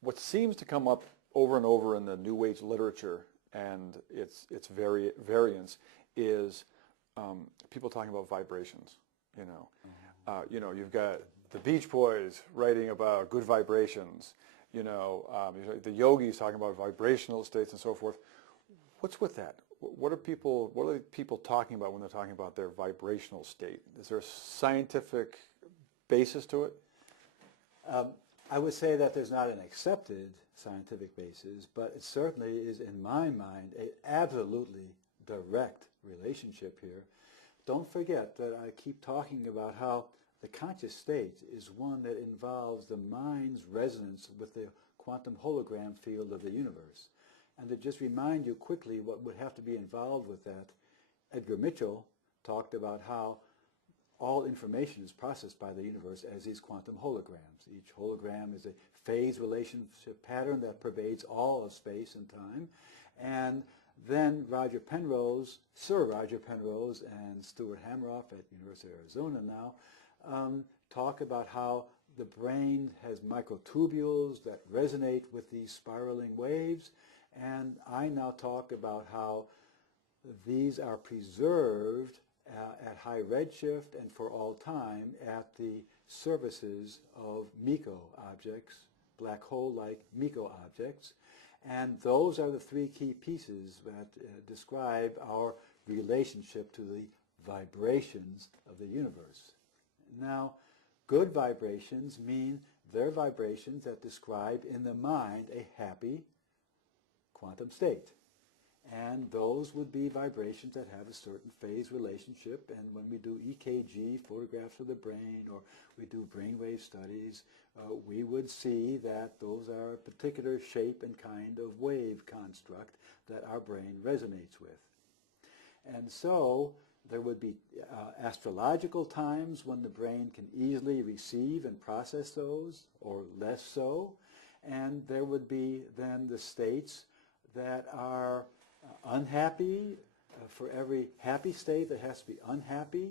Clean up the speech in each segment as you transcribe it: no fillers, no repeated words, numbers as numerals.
what seems to come up over and over in the New Age literature and its variants is people talking about vibrations. You've got the Beach Boys writing about good vibrations. The yogis talking about vibrational states and so forth. What's with that? What are people talking about when they're talking about their vibrational state? Is there a scientific basis to it? I would say that there's not an accepted scientific basis, but it certainly is, in my mind, an absolutely direct relationship here. Don't forget that I keep talking about how the conscious state is one that involves the mind's resonance with the quantum hologram field of the universe. And to just remind you quickly what would have to be involved with that, Edgar Mitchell talked about how all information is processed by the universe as these quantum holograms. Each hologram is a phase relationship pattern that pervades all of space and time. And then Sir Roger Penrose and Stuart Hameroff at University of Arizona now talk about how the brain has microtubules that resonate with these spiraling waves. And I now talk about how these are preserved at high redshift and for all time at the surfaces of MECO objects, black hole-like MECO objects. And those are the three key pieces that describe our relationship to the vibrations of the universe. Now, good vibrations mean they're vibrations that describe in the mind a happy quantum state. And those would be vibrations that have a certain phase relationship. And when we do EKG, photographs of the brain, or we do brainwave studies, we would see that those are a particular shape and kind of wave construct that our brain resonates with. And so there would be astrological times when the brain can easily receive and process those, or less so. And there would be then the states that are unhappy. For every happy state, there has to be unhappy.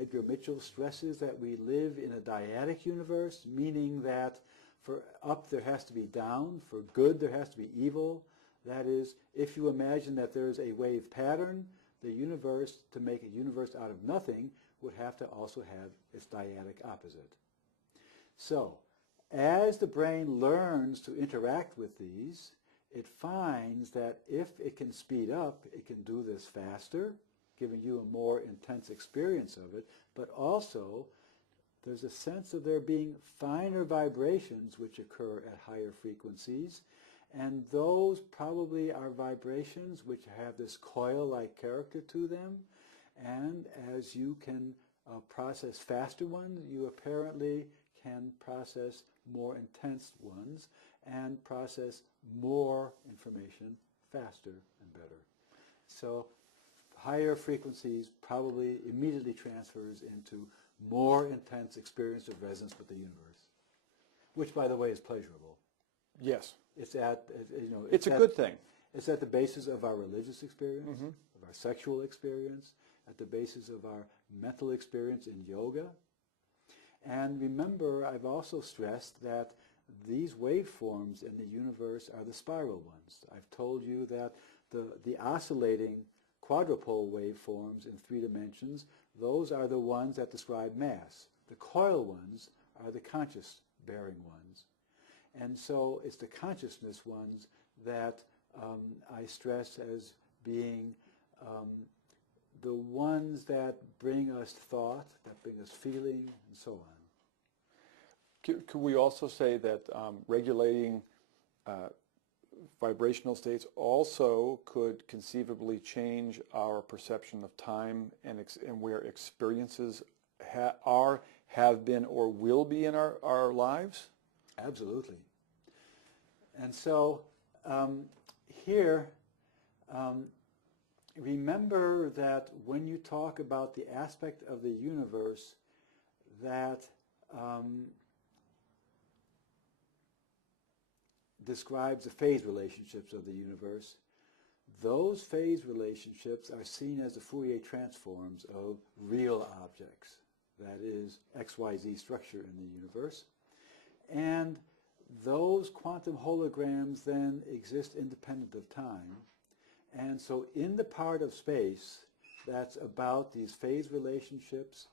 Edgar Mitchell stresses that we live in a dyadic universe, meaning that for up there has to be down, for good there has to be evil. That is, if you imagine that there's a wave pattern, the universe, to make a universe out of nothing, would have to also have its dyadic opposite. So, as the brain learns to interact with these, it finds that if it can speed up, it can do this faster, giving you a more intense experience of it, but also there's a sense of there being finer vibrations which occur at higher frequencies, and those probably are vibrations which have this coil-like character to them, and as you can process faster ones, you apparently can process more intense ones and process more information faster and better. So higher frequencies probably immediately transfers into more intense experience of resonance with the universe, which, by the way, is pleasurable. Yes. It's at, it's a good thing. It's at the basis of our religious experience, of our sexual experience, at the basis of our mental experience in yoga. And remember, I've also stressed that these waveforms in the universe are the spiral ones. I've told you that the oscillating quadrupole waveforms in 3 dimensions, those are the ones that describe mass. The coil ones are the conscious-bearing ones. And so it's the consciousness ones that I stress as being the ones that bring us thought, that bring us feeling, and so on. Could we also say that regulating vibrational states also could conceivably change our perception of time and where experiences have been, or will be in our lives? Absolutely. And so here, remember that when you talk about the aspect of the universe that describes the phase relationships of the universe, those phase relationships are seen as the Fourier transforms of real objects, that is, XYZ structure in the universe. And those quantum holograms then exist independent of time. And so in the part of space that's about these phase relationships,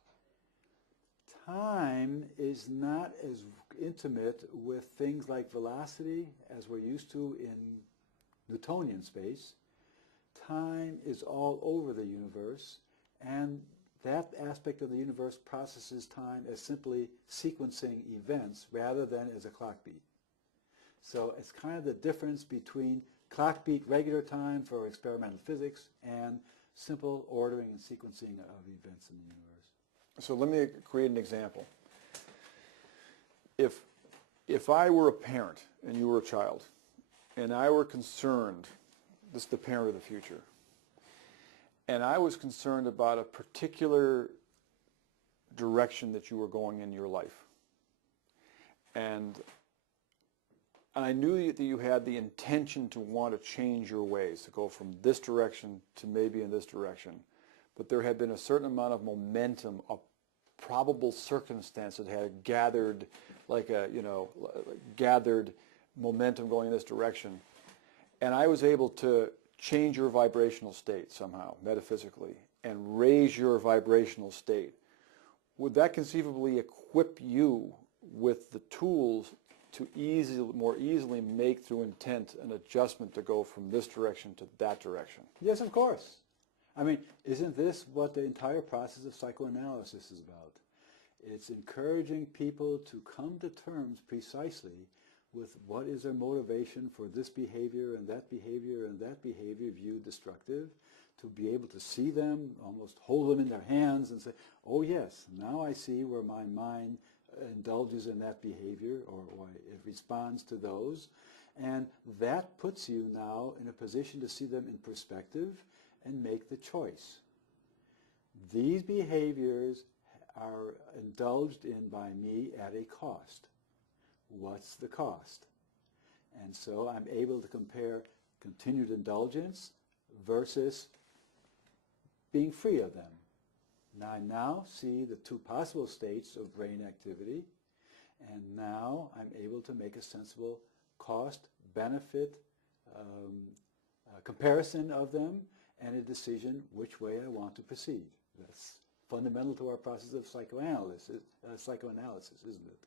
time is not as intimate with things like velocity as we're used to in Newtonian space. Time is all over the universe, and that aspect of the universe processes time as simply sequencing events rather than as a clock beat. So it's kind of the difference between clock beat regular time for experimental physics and simple ordering and sequencing of events in the universe. So let me create an example. If I were a parent and you were a child, and I were concerned, this is the parent of the future, and I was concerned about a particular direction that you were going in your life, and I knew that you had the intention to want to change your ways, to go from this direction to maybe in this direction, but there had been a certain amount of momentum, a probable circumstance that had gathered, gathered momentum going in this direction, and I was able to change your vibrational state somehow, metaphysically, and raise your vibrational state. Would that conceivably equip you with the tools to more easily make through intent an adjustment to go from this direction to that direction? Yes, of course. I mean, isn't this what the entire process of psychoanalysis is about? It's encouraging people to come to terms precisely with what is their motivation for this behavior and that behavior and that behavior viewed destructive, to be able to see them, almost hold them in their hands and say, oh yes, now I see where my mind indulges in that behavior, or it responds to those, and that puts you now in a position to see them in perspective and make the choice. These behaviors are indulged in by me at a cost. What's the cost? And so I'm able to compare continued indulgence versus being free of them. Now I now see the two possible states of brain activity, and now I'm able to make a sensible cost-benefit comparison of them and a decision which way I want to proceed. That's fundamental to our process of psychoanalysis, isn't it?